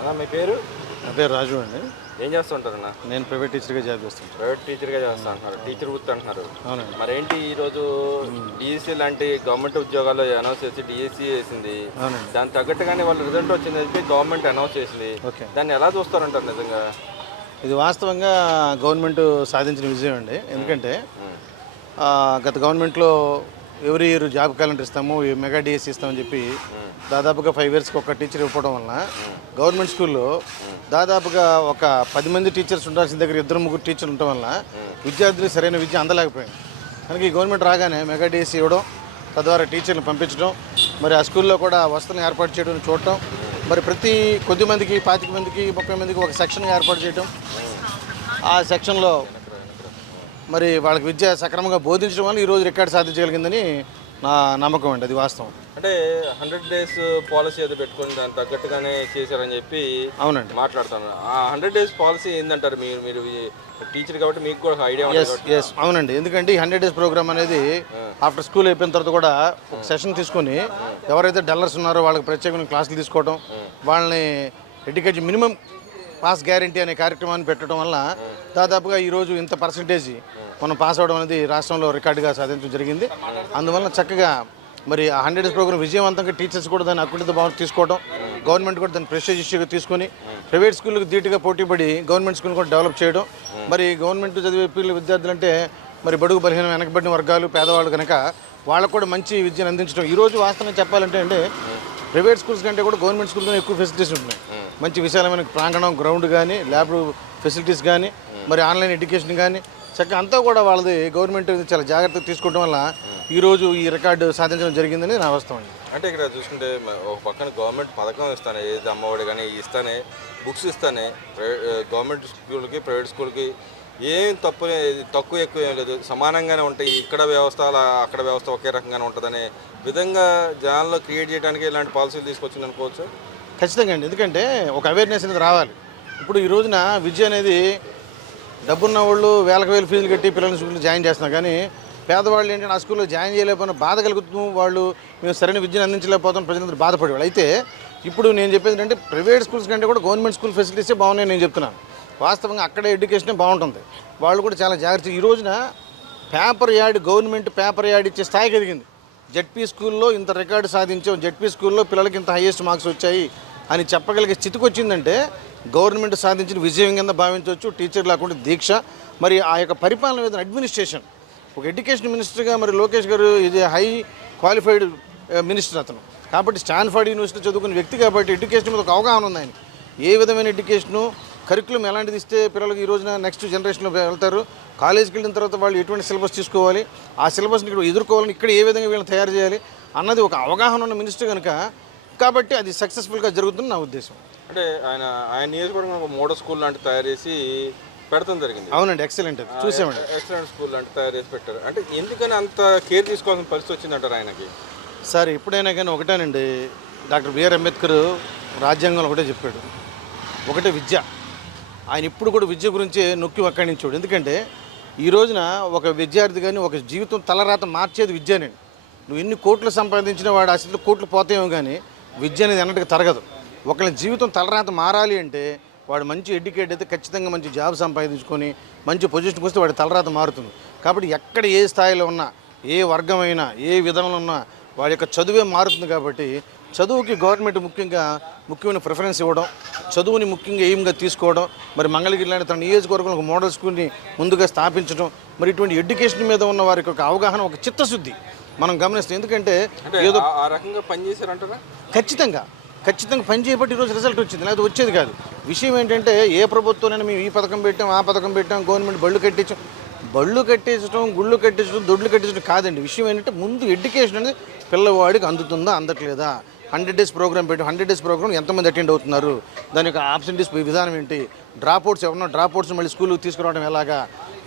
అన్న మీ పేరు? నా పేరు రాజు అండి. ఏం చేస్తుంటారన్న? నేను ప్రైవేట్ టీచర్గా జాబ్ చేస్తుంటాను. ప్రైవేట్ టీచర్గా చేస్తా అంటున్నారు, టీచర్ వృత్తి అంటున్నారు. అవునండి. మరేంటి ఈరోజు డిఎస్సి లాంటి గవర్నమెంట్ ఉద్యోగాల్లో అనౌన్స్ చేసి డిఎస్సి వేసింది. అవునండి. దానికి తగ్గట్టుగానే వాళ్ళు రిజల్ట్ వచ్చింది అయితే గవర్నమెంట్ అనౌన్స్ చేసింది. ఓకే. దాన్ని ఎలా చూస్తారంటారు నిజంగా? ఇది వాస్తవంగా గవర్నమెంట్ సాధించిన విజయం అండి. ఎందుకంటే గత గవర్నమెంట్లో ఎవ్రీ ఇయర్ జాబ్ క్యాలెండర్ ఇస్తాము, ఈ మెగా డిఎస్సి ఇస్తామని చెప్పి దాదాపుగా 5 yearsకి ఒక టీచర్ ఇవ్వడం వలన గవర్నమెంట్ స్కూల్లో దాదాపుగా ఒక 10 మంది టీచర్స్ ఉండాల్సిన దగ్గర 2-3 టీచర్లు ఉండటం వలన విద్యార్థులు సరైన విద్య అందలేకపోయింది. కనుక ఈ గవర్నమెంట్ రాగానే మెగా డిఎస్సి ఇవ్వడం, తద్వారా టీచర్లు పంపించడం, మరి ఆ స్కూల్లో కూడా వసతులను ఏర్పాటు చేయడం చూడటం, మరి ప్రతి కొద్ది మందికి 25 మందికి 30 మందికి ఒక సెక్షన్గా ఏర్పాటు చేయడం, ఆ సెక్షన్లో మరి వాళ్ళకి విద్య సక్రమంగా బోధించడం వల్ల ఈరోజు రికార్డు సాధించగలిగిందని నా నమ్మకం అండి. అది వాస్తవం. అంటే 100 days పాలసీ ఏదో పెట్టుకొని దానికి తగ్గట్టుగానే చేశారని చెప్పి అవునండి మాట్లాడుతాను. ఆ 100 days పాలసీ ఏంటంటారు? మీరు టీచర్ కాబట్టి మీకు కూడా ఐడియా ఎస్ అవునండి. ఎందుకంటే ఈ 100 days ప్రోగ్రామ్ అనేది ఆఫ్టర్ స్కూల్ అయిపోయిన తర్వాత కూడా ఒక సెషన్ తీసుకొని ఎవరైతే డల్లర్స్ ఉన్నారో వాళ్ళకి ప్రత్యేకమైన క్లాసులు తీసుకోవడం, వాళ్ళని ఎడ్యుకేషన్ మినిమం పాస్ గ్యారంటీ అనే కార్యక్రమాన్ని పెట్టడం వల్ల దాదాపుగా ఈరోజు ఇంత పర్సంటేజ్ మనం పాస్ అవ్వడం అనేది రాష్ట్రంలో రికార్డుగా సాధించడం జరిగింది. అందువల్ల చక్కగా మరి ఆ 100 days ప్రోగ్రామ్ విజయవంతంగా టీచర్స్ కూడా దాన్ని అక్కుడితో బాగా తీసుకోవడం, గవర్నమెంట్ కూడా దాన్ని ప్రెస్టేజ్ ఇష్యూగా తీసుకొని ప్రైవేట్ స్కూళ్ళకి ధీటుగా పోటీపడి గవర్నమెంట్ స్కూల్ కూడా డెవలప్ చేయడం. మరి గవర్నమెంట్ చదివే పిల్లలు విద్యార్థులు అంటే మరి బడుగు బలహీన వెనకబడిన వర్గాలు పేదవాళ్ళు కనుక వాళ్ళకు కూడా మంచి విద్యను అందించడం. ఈరోజు వాస్తవంగా చెప్పాలంటే అంటే ప్రైవేట్ స్కూల్స్ కంటే కూడా గవర్నమెంట్ స్కూల్లోనే ఎక్కువ ఫెసిలిటీస్ ఉంటున్నాయి. మంచి విశాలమైన ప్రాంగణం, గ్రౌండ్ కానీ, ల్యాబ్ ఫెసిలిటీస్ కానీ, మరి ఆన్లైన్ ఎడ్యుకేషన్ కానీ చక్కగా అంతా కూడా వాళ్ళది గవర్నమెంట్ చాలా జాగ్రత్తగా తీసుకోవడం వల్ల ఈరోజు ఈ రికార్డు సాధించడం జరిగిందని నా వాస్తవం. అంటే ఇక్కడ చూసుకుంటే ఒక పక్కన గవర్నమెంట్ పథకం ఇస్తానే, ఏది అమ్మఒడి కానీ ఇస్తానే, బుక్స్ ఇస్తానే, గవర్నమెంట్ స్కూల్కి ప్రైవేట్ స్కూల్కి ఏం తక్కువ ఎక్కువ ఏం లేదు, సమానంగానే ఉంటాయి. ఇక్కడ వ్యవస్థ అక్కడ వ్యవస్థ ఒకే రకంగానే ఉంటుందనే విధంగా జనాల్లో క్రియేట్ చేయడానికి ఇలాంటి పాలసీలు తీసుకొచ్చింది అనుకోవచ్చు. ఖచ్చితంగా అండి. ఎందుకంటే ఒక అవేర్నెస్ అనేది రావాలి. ఇప్పుడు ఈ రోజున విద్య అనేది డబ్బున్న వాళ్ళు వేలకు వేలు ఫీజులు కట్టి పిల్లల్ని స్కూల్లో జాయిన్ చేస్తున్నారు, కానీ పేదవాళ్ళు ఏంటంటే ఆ స్కూల్లో జాయిన్ చేయలేకపోయినా బాధ కలుగుతూ వాళ్ళు మేము సరైన విద్యను అందించలేకపోతాం ప్రజలందరూ బాధపడేవాళ్ళు. అయితే ఇప్పుడు నేను చెప్పేది ఏంటంటే ప్రైవేట్ స్కూల్స్ కంటే కూడా గవర్నమెంట్ స్కూల్ ఫెసిలిటీసే బాగున్నాయని నేను చెప్తున్నాను. వాస్తవంగా అక్కడే ఎడ్యుకేషనే బాగుంటుంది. వాళ్ళు కూడా చాలా జాగ్రత్త. ఈ రోజున గవర్నమెంట్ పేపర్ యాడ్ ఇచ్చే స్థాయికి ఎదిగింది. జెడ్పీ స్కూల్లో ఇంత రికార్డు సాధించాం, జెడ్పీ స్కూల్లో పిల్లలకి ఇంత హైయెస్ట్ మార్క్స్ వచ్చాయి అని చెప్పగలిగే స్థితికి వచ్చిందంటే గవర్నమెంట్ సాధించిన విజయం కింద భావించవచ్చు. టీచర్ లేకుండా దీక్ష, మరి ఆ యొక్క పరిపాలన మీద అడ్మినిస్ట్రేషన్, ఒక ఎడ్యుకేషన్ మినిస్టర్గా మరి లోకేష్ గారు ఇది హై క్వాలిఫైడ్ మినిస్టర్ అతను కాబట్టి స్టాన్ఫర్డ్ యూనివర్సిటీ చదువుకున్న వ్యక్తి కాబట్టి ఎడ్యుకేషన్ మీద ఒక అవగాహన ఉంది ఆయన. ఏ విధమైన ఎడ్యుకేషను కరికులం ఎలాంటిది ఇస్తే పిల్లలకి ఈ రోజున నెక్స్ట్ జనరేషన్లో వెళ్తారు, కాలేజీకి వెళ్ళిన తర్వాత వాళ్ళు ఎటువంటి సిలబస్ తీసుకోవాలి, ఆ సిలబస్ని ఇక్కడ ఎదుర్కోవాలని, ఇక్కడ ఏ విధంగా వీళ్ళని తయారు చేయాలి అన్నది ఒక అవగాహన ఉన్న మినిస్టర్ కనుక కాబట్టి అది సక్సెస్ఫుల్గా జరుగుతుంది నా ఉద్దేశం. అంటే ఆయన నియోజకవర్గంలో ఒక మోడల్ స్కూల్ లాంటి తయారు చేసి పెడతాం జరిగింది. అవునండి, ఎక్సలెంట్, అది చూసామండి. ఎక్సలెంట్ స్కూల్ లాంటి తయారు చేసి పెట్టారు. అంటే ఎందుకని అంత కేర్ తీసుకోవాల్సిన పరిస్థితి వచ్చిందంటారు ఆయనకి? సార్ ఎప్పుడైనా కానీ ఒకటేనండి, డాక్టర్ బిఆర్ అంబేద్కర్ రాజ్యాంగంలో ఒకటే చెప్పాడు, ఒకటే విద్య. ఆయన ఇప్పుడు కూడా విద్య గురించే నొక్కి వక్కాణించాడు. ఎందుకంటే ఈ రోజున ఒక విద్యార్థి కానీ ఒక జీవితం తలరాత మార్చేది విద్యనే. నువ్వు ఎన్ని కోట్లు సంపాదించినా వాడు అసలు కోట్లు పోతాయేమో కానీ విద్య అనేది అన్నట్టుగా తరగదు. ఒకళ్ళ జీవితం తలరాత మారాలి అంటే వాడు మంచి ఎడ్యుకేట్ అయితే ఖచ్చితంగా మంచి జాబ్ సంపాదించుకొని మంచి పొజిషన్కి వస్తే వాడి తలరాత మారుతుంది. కాబట్టి ఎక్కడ ఏ స్థాయిలో ఉన్నా, ఏ వర్గమైనా, ఏ విధంలో ఉన్నా వాడి యొక్క చదువే మారుతుంది. కాబట్టి చదువుకి గవర్నమెంట్ ముఖ్యమైన ప్రిఫరెన్స్ ఇవ్వడం, చదువుని ముఖ్యంగా ఎయిమ్గా తీసుకోవడం, మరి మంగళగిరి లాంటి తన నియోజకవర్గంలో ఒక మోడల్ స్కూల్ని ముందుగా స్థాపించడం, మరి ఇటువంటి ఎడ్యుకేషన్ మీద ఉన్న వారికి ఒక అవగాహన, ఒక చిత్తశుద్ధి మనం గమనిస్తాం. ఎందుకంటే ఏదో ఆ రకంగా పనిచేశారంటారా? ఖచ్చితంగా పని చేయబట్టి ఈరోజు రిజల్ట్ వచ్చింది, లేకపోతే వచ్చేది కాదు. విషయం ఏంటంటే ఏ ప్రభుత్వంలో మేము ఈ పథకం పెట్టాం, ఆ పథకం పెట్టాం, గవర్నమెంట్ బళ్ళు కట్టించడం, గుళ్ళు కట్టించడం, దొడ్లు కట్టించడం కాదండి. విషయం ఏంటంటే ముందు ఎడ్యుకేషన్ అనేది పిల్లవాడికి అందుతుందా, అందట్లేదా, 100 days ప్రోగ్రామ్ పెట్టి 100 days ప్రోగ్రామ్ ఎంతమంది అటెండ్ అవుతున్నారు, దాని యొక్క ఆబ్సెంటీస్ విధానం ఏంటి, డ్రాప్అవుట్స్ ఎవరన్నా డ్రాప్అవుట్స్ మళ్ళీ స్కూల్కి తీసుకురావడం ఎలాగా,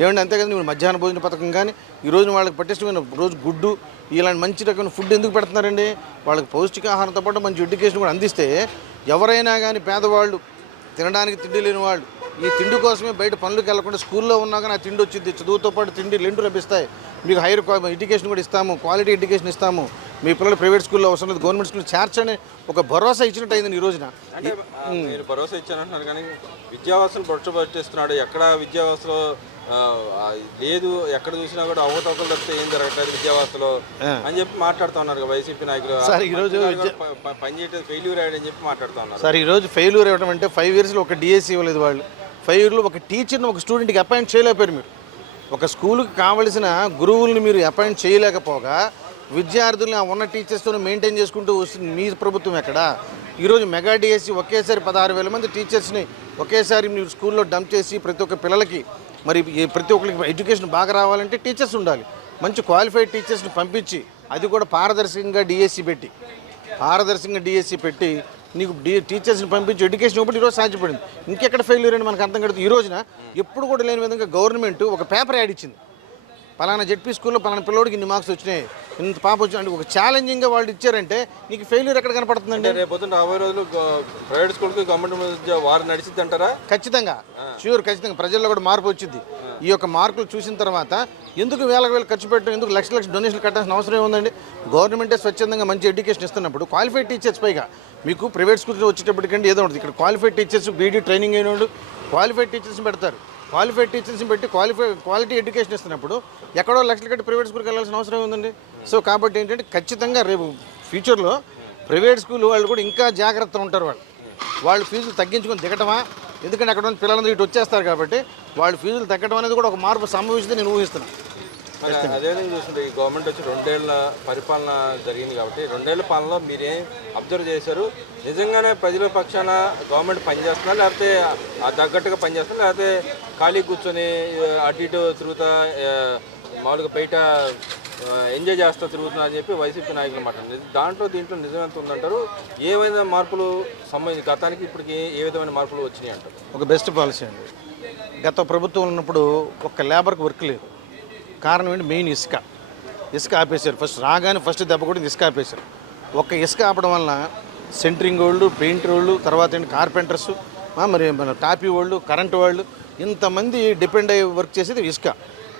ఏమంటే అంతే కదా. మీరు మధ్యాహ్న భోజన పథకం కానీ ఈ రోజు వాళ్ళకి పటిష్టమైన రోజు గుడ్డు ఇలాంటి మంచి రకమైన ఫుడ్ ఎందుకు పెడుతున్నారండి? వాళ్ళకి పౌష్టికాహారంతో పాటు మంచి ఎడ్యుకేషన్ కూడా అందిస్తే ఎవరైనా కానీ పేదవాళ్ళు, తినడానికి తిండి లేని వాళ్ళు ఈ తిండి కోసమే బయట పనులకు వెళ్లకుండా స్కూల్లో ఉన్నా కానీ ఆ తిండి వచ్చింది. చదువుతో పాటు తిండి 2 లభిస్తాయి. మీకు హైయర్ ఎడ్యుకేషన్ కూడా ఇస్తాము, క్వాలిటీ ఎడ్యుకేషన్ ఇస్తాము, మీ పిల్లలు ప్రైవేట్ స్కూల్లో అవసరం లేదు, గవర్నమెంట్ స్కూల్లో చేర్చని ఒక భరోసా ఇచ్చినట్టు అయింది ఈ రోజున. అంటే మీరు భరోసా ఇచ్చానంటున్నారు కానీ విద్యా వ్యవస్థను పట్టుబట్టేస్తున్నాడు. ఎక్కడ విద్యా వ్యవస్థలో లేదు, ఎక్కడ చూసినా కూడా అవకతవకలు తప్పితే ఏం జరగట్లేదు విద్యా వ్యవస్థలో అని చెప్పి మాట్లాడుతూ ఉన్నారు వైసీపీ నాయకులు. సార్ ఈరోజు పనిచేయలేదు, ఫెయిల్యూర్ అయ్యాడని చెప్పి మాట్లాడుతూ ఉన్నారు. సార్ ఈరోజు ఫెయిల్యూర్ అవ్వడం అంటే 5 yearsలో ఒక డిఎస్సి ఇవ్వలేదు వాళ్ళు. 5 yearsలో ఒక టీచర్ని ఒక స్టూడెంట్కి అపాయింట్ చేయలేకపోయారు మీరు. ఒక స్కూల్కి కావలసిన గురువుల్ని మీరు అపాయింట్ చేయలేకపోగా విద్యార్థుల్ని ఆ ఉన్న టీచర్స్తో మెయింటైన్ చేసుకుంటూ వస్తుంది మీ ప్రభుత్వం ఎక్కడ? ఈరోజు మెగా డిఎస్సి ఒకేసారి 16,000 మంది టీచర్స్ని ఒకేసారి మీరు స్కూల్లో డంప్ చేసి ప్రతి ఒక్క పిల్లలకి మరి ప్రతి ఒక్కరికి ఎడ్యుకేషన్ బాగా రావాలంటే టీచర్స్ ఉండాలి. మంచి క్వాలిఫైడ్ టీచర్స్ని పంపించి అది కూడా పారదర్శకంగా డిఎస్సి పెట్టి నీకు టీచర్స్ని పంపించి ఎడ్యుకేషన్ ఒకటి ఈరోజు సాధ్యపడింది. ఇంకెక్కడ ఫెయిల్యూర్ అని మనకు అర్థం కడుతుంది. ఈ రోజున ఎప్పుడు కూడా లేని విధంగా గవర్నమెంట్ ఒక పేపర్ యాడ్ ఇచ్చింది, పలానా జెడ్పీ స్కూల్లో పలానా పిల్లోడికి ఇన్ని మార్క్స్ వచ్చినాయి, ఇంత పాప వచ్చింది అంటే ఒక ఛాలెంజింగ్గా వాళ్ళు ఇచ్చారంటే నీకు ఫెయిల్యూర్ ఎక్కడ కనపడుతుందండి? రేపు పొద్దున్న రాబోయే రోజులు ప్రైవేట్ స్కూల్కి గవర్నమెంట్ మధ్య వారు నడిచిద్ది అంటారా? ఖచ్చితంగా ఖచ్చితంగా ప్రజల్లో కూడా మార్పు వచ్చింది. ఈ యొక్క మార్కులు చూసిన తర్వాత ఎందుకు వేలకు వేలు ఖర్చు పెట్టడం, ఎందుకు లక్ష డొనేషన్లు కట్టాల్సిన అవసరం ఏముందండి? గవర్నమెంటే స్వచ్ఛందంగా మంచి ఎడ్యుకేషన్ ఇస్తున్నప్పుడు క్వాలిఫైడ్ టీచర్స్ పైగా మీకు ప్రైవేట్ స్కూల్స్ వచ్చేటప్పటికంటే ఏదో ఉంటుంది. ఇక్కడ క్వాలిఫైడ్ టీచర్స్ బీడీ ట్రైనింగ్ అయిన వాళ్ళు క్వాలిఫైడ్ టీచర్స్ని పెడతారు. క్వాలిఫైడ్ టీచర్స్ని పెట్టి క్వాలిటీ ఎడ్యుకేషన్ ఇస్తున్నప్పుడు ఎక్కడో లక్షలు కట్టి ప్రైవేట్ స్కూల్కి వెళ్ళాల్సిన అవసరం ఉందండి. సో కాబట్టి ఏంటంటే ఖచ్చితంగా రేపు ఫ్యూచర్లో ప్రైవేట్ స్కూల్ వాళ్ళు కూడా ఇంకా జాగ్రత్త ఉంటారు. వాళ్ళు ఫీజులు తగ్గించుకొని దిగటమా, ఎందుకంటే అక్కడ ఉన్న పిల్లలందరూ ఇటు వచ్చేస్తారు కాబట్టి వాళ్ళు ఫీజులు తగ్గడం అనేది కూడా ఒక మార్పు సంభవిస్తుంది నేను ఊహిస్తున్నాను. అదేవిధంగా చూస్తుంటే ఈ గవర్నమెంట్ వచ్చి 2 ఏళ్ల పరిపాలన జరిగింది కాబట్టి 2 ఏళ్ల పాలనలో మీరేం అబ్జర్వ్ చేశారు? నిజంగానే ప్రజల పక్షాన గవర్నమెంట్ పనిచేస్తున్నా, లేకపోతే తగ్గట్టుగా పనిచేస్తున్నా, లేకపోతే ఖాళీ కూర్చొని అటు ఇటు తిరుగుతా మామూలుగా బయట ఎంజాయ్ చేస్తూ తిరుగుతున్నా అని చెప్పి వైసీపీ నాయకులు మాట్లాడారు. దీంట్లో నిజమెంత ఉందంటారు? ఏ విధమైన మార్పులు సంబంధించి గతానికి ఇప్పటికి ఏ విధమైన మార్పులు వచ్చినాయి అంటారు? ఒక బెస్ట్ పాలసీ అండి. గత ప్రభుత్వం ఉన్నప్పుడు ఒక్క లేబర్కి వర్క్ లేదు. కారణం ఏంటి? మెయిన్ ఇసుక ఆపేశారు. ఫస్ట్ దెబ్బ కూడా ఇసుక ఆపేశారు. ఒక్క ఇసుక ఆపడం వల్ల సెంటరింగ్ వాళ్ళు, పెయింటర్ వాళ్ళు, తర్వాత ఏంటి కార్పెంటర్స్, మరి మన టాపీ వాళ్ళు, కరెంటు వాళ్ళు, ఇంతమంది డిపెండ్ అయ్యి వర్క్ చేసేది ఇసుక.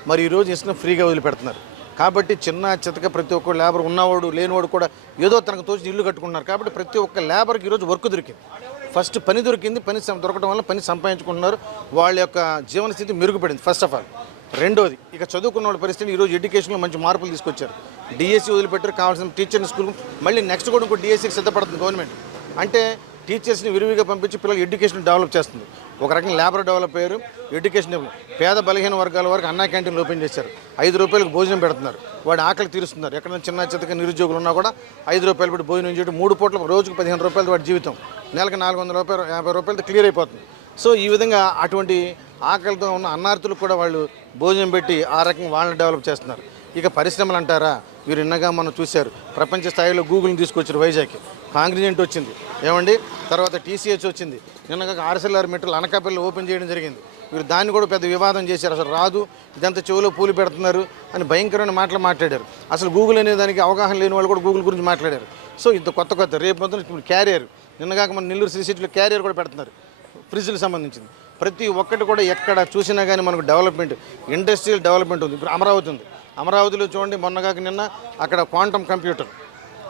మరి ఈరోజు ఇసుకను ఫ్రీగా వదిలిపెడుతున్నారు కాబట్టి చిన్న చితక ప్రతి ఒక్క లేబర్ ఉన్నవాడు లేనివాడు కూడా ఏదో తనకు తోచి ఇల్లు కట్టుకుంటున్నారు. కాబట్టి ప్రతి ఒక్క లేబర్కి ఈరోజు వర్క్ దొరికింది. ఫస్ట్ పని దొరికింది. పని దొరకడం వల్ల పని సంపాదించుకుంటున్నారు. వాళ్ళ యొక్క జీవన స్థితి మెరుగుపడింది ఫస్ట్ ఆఫ్ ఆల్. రెండోది, ఇక చదువుకున్న వాళ్ళ పరిస్థితి ఈరోజు ఎడ్యుకేషన్లో మంచి మార్పులు తీసుకొచ్చారు. డిఎస్సి వదిలిపెట్టారు, కావాల్సిన టీచర్ని స్కూల్ మళ్ళీ నెక్స్ట్ కూడా ఇంకో డిఎస్సికి సిద్ధపడుతుంది గవర్నమెంట్. అంటే టీచర్స్ని విరివిగా పంపించి పిల్లలు ఎడ్యుకేషన్ డెవలప్ చేస్తుంది. ఒక రకంగా లేబర్ డెవలప్ అయ్యారు, ఎడ్యుకేషన్ పేద బలహీన వర్గాల వరకు అన్నా క్యాంటీన్లు ఓపెన్ చేశారు. 5 రూపాయలకు భోజనం పెడుతున్నారు. వాడు ఆకలి తీరుస్తున్నారు. ఎక్కడైనా చిన్న చితక నిరుద్యోగులు ఉన్నా కూడా 5 రూపాయలు పెట్టి భోజనం చేయడం, 3 పూట్ల రోజుకు 15 రూపాయలు వాడి జీవితం, నెలకు 400 రూపాయలు 50 రూపాయలతో క్లియర్ అయిపోతుంది. సో ఈ విధంగా అటువంటి ఆకలితో ఉన్న అన్నార్థులకు కూడా వాళ్ళు భోజనం పెట్టి ఆ రకంగా వాళ్ళని డెవలప్ చేస్తున్నారు. ఇక పరిశ్రమలు అంటారా, మీరు ఇన్నగా మనం చూశారు, ప్రపంచ స్థాయిలో గూగుల్ని తీసుకొచ్చారు వైజాగ్కి, కాంగ్రిజెంట్ వచ్చింది ఏమండి, తర్వాత టీసీహెచ్ వచ్చింది, నిన్నగా ఆర్సెల్ఆర్ మెట్రల్ అనకాపల్లి ఓపెన్ చేయడం జరిగింది. వీరు దాన్ని కూడా పెద్ద వివాదం చేశారు. అసలు రాదు, ఇదంతా చెవులో పూలు పెడుతున్నారు అని భయంకరమైన మాటలు మాట్లాడారు. అసలు గూగుల్ అనే దానికి అవగాహన లేని వాళ్ళు కూడా గూగుల్ గురించి మాట్లాడారు. సో ఇంత కొత్త రేపు మొత్తం ఇప్పుడు క్యారియర్, నిన్నగాక మన నెల్లూరు సిటీలో క్యారియర్ కూడా పెడుతున్నారు ఫ్రిడ్జ్లకు సంబంధించింది. ప్రతి ఒక్కటి కూడా ఎక్కడ చూసినా కానీ మనకు డెవలప్మెంట్, ఇండస్ట్రియల్ డెవలప్మెంట్ ఉంది. ఇప్పుడు అమరావతి ఉంది, అమరావతిలో చూడండి మొన్నగాక నిన్న అక్కడ క్వాంటమ్ కంప్యూటర్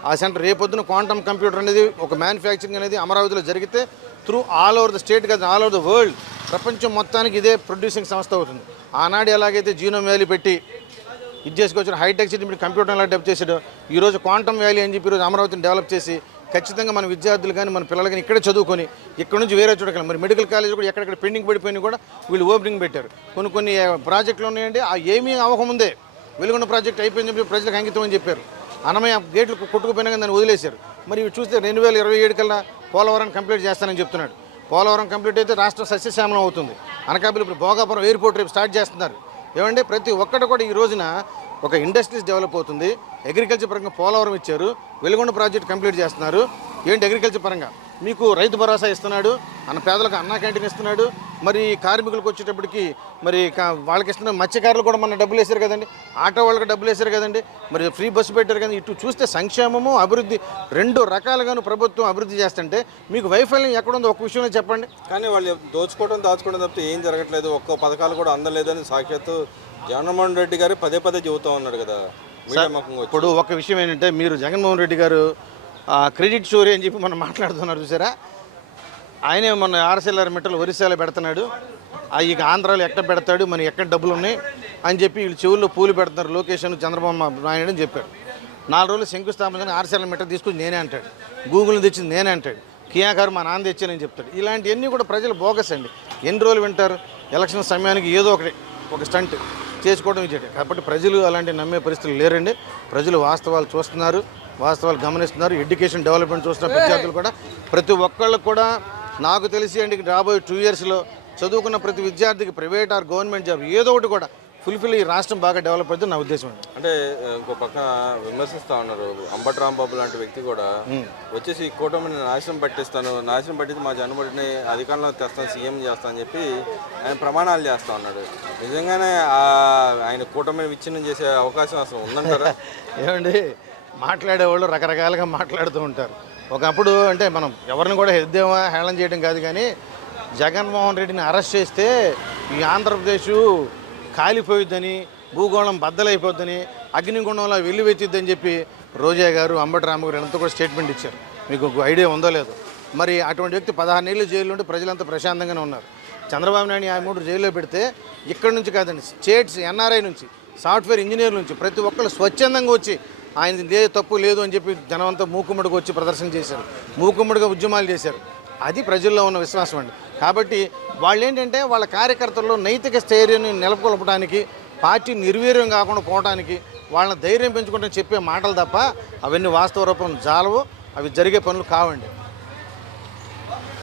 ఆ సెంటర్, రేపొద్దున క్వాంటమ్ కంప్యూటర్ అనేది ఒక మ్యానుఫ్యాక్చరింగ్ అనేది అమరావతిలో జరిగితే through all over the state కాదు, ఆల్ ఓవర్ ద వరల్డ్, ప్రపంచం మొత్తానికి ఇదే ప్రొడ్యూసింగ్ సంస్థ అవుతుంది. ఆనాడు ఎలాగైతే జీనోమ్ వ్యాలీ పెట్టి ఇది చేసుకొచ్చిన హైటెక్ సిటీ మీరు కంప్యూటర్ ఎలా డెవలప్ చేసాడో, ఈరోజు క్వాంటమ్ వ్యాలీ అని చెప్పి ఈరోజు అమరావతిని డెవలప్ చేసి ఖచ్చితంగా మన విద్యార్థులు కానీ మన పిల్లలు కానీ ఇక్కడే చదువుకొని ఇక్కడ నుంచి వేరే చూడగలం. మరి మెడికల్ కాలేజ్ కూడా ఎక్కడెక్కడ పెండింగ్ పడిపోయినా కూడా వీళ్ళు ఓపెనింగ్ పెట్టారు. కొన్ని ప్రాజెక్టులు ఉన్నాయండి, ఆ ఏమీ అవ్వకముందే వెలుగున్న ప్రాజెక్ట్ అయిపోయింది చెప్పి ప్రజలకు అంకితం అని చెప్పారు. అన్నమయ్య గేట్లు కొట్టుకుపోయినా కానీ దాన్ని వదిలేశారు. మరి చూస్తే 2027 కల్లా పోలవరం కంప్లీట్ చేస్తానని చెప్తున్నాడు. పోలవరం కంప్లీట్ అయితే రాష్ట్రం సస్యశ్యామలం అవుతుంది. అనకాపల్లి ఇప్పుడు భోగాపురం ఎయిర్పోర్ట్ రేపు స్టార్ట్ చేస్తున్నారు. ఏమంటే ప్రతి ఒక్కటి కూడా ఈ రోజున ఒక ఇండస్ట్రీస్ డెవలప్ అవుతుంది. అగ్రికల్చర్ పరంగా పోలవరం ఇచ్చారు, వెలుగొండ ప్రాజెక్ట్ కంప్లీట్ చేస్తున్నారు. ఏంటి అగ్రికల్చర్ పరంగా మీకు రైతు భరోసా ఇస్తున్నాడు, పేదలకు అన్నా క్యాంటీన్ ఇస్తున్నాడు. మరి కార్మికులకు వచ్చేటప్పటికి మరి వాళ్ళకి ఇస్తున్న మత్స్యకారులు కూడా మన డబ్బులు వేశారు కదండి, ఆటో వాళ్ళకి డబ్బులు వేశారు కదండి, మరి ఫ్రీ బస్సు పెట్టారు కదండి. ఇటు చూస్తే సంక్షేమము అభివృద్ధి 2 రకాలుగాను ప్రభుత్వం అభివృద్ధి చేస్తుంటే మీకు వైఫల్యం ఎక్కడుందో ఒక విషయంలో చెప్పండి. కానీ వాళ్ళు దాచుకోవడం తప్పితే ఏం జరగట్లేదు, ఒక్క పథకాలు కూడా అందలేదని సాక్షాత్తు జగన్మోహన్ రెడ్డి గారు పదే చెబుతూ ఉన్నాడు కదా. మీడియా ముఖంగా వచ్చి. ఇప్పుడు ఒక విషయం ఏంటంటే మీరు జగన్మోహన్ రెడ్డి గారు క్రెడిట్ స్టోరీ అని చెప్పి మనం మాట్లాడుతున్నారు చూసారా, ఆయనే మొన్న ఆర్ఎస్ఎల్ఆర్ మెట్టలు ఒరిస్సాలో పెడుతున్నాడు, ఇక ఆంధ్రాలో ఎక్కడ పెడతాడు, మన ఎక్కడ డబ్బులు ఉన్నాయి అని చెప్పి వీళ్ళు చెవుల్లో పూలు పెడుతున్నారు లోకేషన్ చంద్రబాబు నాయుడు అని చెప్పాడు. 4 రోజులు శంకుస్థాపన ఆర్ఎస్ఎల్ఆర్ మెట్టలు తీసుకుని నేనే అంటాడు, గూగుల్ని తెచ్చింది నేనే అంటాడు, కియా కారు మా నాన్న తెచ్చానని చెప్తాడు. ఇలాంటివన్నీ కూడా ప్రజలు బోగస్ అండి. ఎన్ని రోజులు వింటారు? ఎలక్షన్ సమయానికి ఏదో ఒక స్టంట్ చేసుకోవడం ఇచ్చేట. కాబట్టి ప్రజలు అలాంటి నమ్మే పరిస్థితులు లేరండి. ప్రజలు వాస్తవాలు చూస్తున్నారు, వాస్తవాలు గమనిస్తున్నారు. ఎడ్యుకేషన్ డెవలప్మెంట్ చూస్తున్న విద్యార్థులు కూడా ప్రతి ఒక్కళ్ళకు కూడా నాకు తెలిసి అండి రాబోయే 2 ఇయర్స్లో చదువుకున్న ప్రతి విద్యార్థికి ప్రైవేట్ ఆర్ గవర్నమెంట్ జాబ్ ఏదో ఒకటి కూడా ఫుల్ఫిల్ ఈ రాష్ట్రం బాగా డెవలప్ అవుతుంది నా ఉద్దేశం అండి. అంటే ఇంకో పక్క విమర్శిస్తూ ఉన్నారు. అంబటి రాంబాబు లాంటి వ్యక్తి కూడా వచ్చేసి కూటమిని నాశనం పట్టించి మా జన్మడిని అధికారంలో తెస్తాను, సీఎం చేస్తాను అని చెప్పి ఆయన ప్రమాణాలు చేస్తూ ఉన్నాడు. నిజంగానే ఆయన కూటమిని విచ్ఛిన్నం చేసే అవకాశం అసలు ఉందంటారా? ఏమండి, మాట్లాడేవాళ్ళు రకరకాలుగా మాట్లాడుతూ ఉంటారు. ఒకప్పుడు అంటే మనం ఎవరిని కూడా హేళన చేయడం కాదు, కానీ జగన్మోహన్ రెడ్డిని అరెస్ట్ చేస్తే ఈ ఆంధ్రప్రదేశ్ కాలిపోయిద్దని, భూగోళం బద్దలైపోద్దని, అగ్నిగుండంలో వెల్లువెత్తిద్దని చెప్పి రోజా గారు, అంబటి రామ గారు అంతా కూడా స్టేట్మెంట్ ఇచ్చారు. మీకు ఒక ఐడియా ఉందో లేదో. మరి అటువంటి వ్యక్తి 16 ఏళ్ళు జైల్లో ఉంటే ప్రజలంతా ప్రశాంతంగానే ఉన్నారు. చంద్రబాబు నాయుడు 53 జైల్లో పెడితే ఇక్కడి నుంచి కాదండి, స్టేట్స్ ఎన్ఆర్ఐ నుంచి, సాఫ్ట్వేర్ ఇంజనీర్ నుంచి ప్రతి ఒక్కళ్ళు స్వచ్ఛందంగా వచ్చి ఆయన ఏ తప్పు లేదు అని చెప్పి జనమంతా మూకుమ్మడిగా వచ్చి ప్రదర్శన చేశారు, మూకుమ్మడిగా ఉద్యమాలు చేశారు. అది ప్రజల్లో ఉన్న విశ్వాసం అండి. కాబట్టి వాళ్ళు ఏంటంటే వాళ్ళ కార్యకర్తల్లో నైతిక స్థైర్యాన్ని నెలకొల్పడానికి, పార్టీ నిర్వీర్యం కాకుండా పోవడానికి వాళ్ళని ధైర్యం పెంచుకుంటామని చెప్పే మాటలు తప్ప అవన్నీ వాస్తవ రూపం జాలవు, అవి జరిగే పనులు కావండి.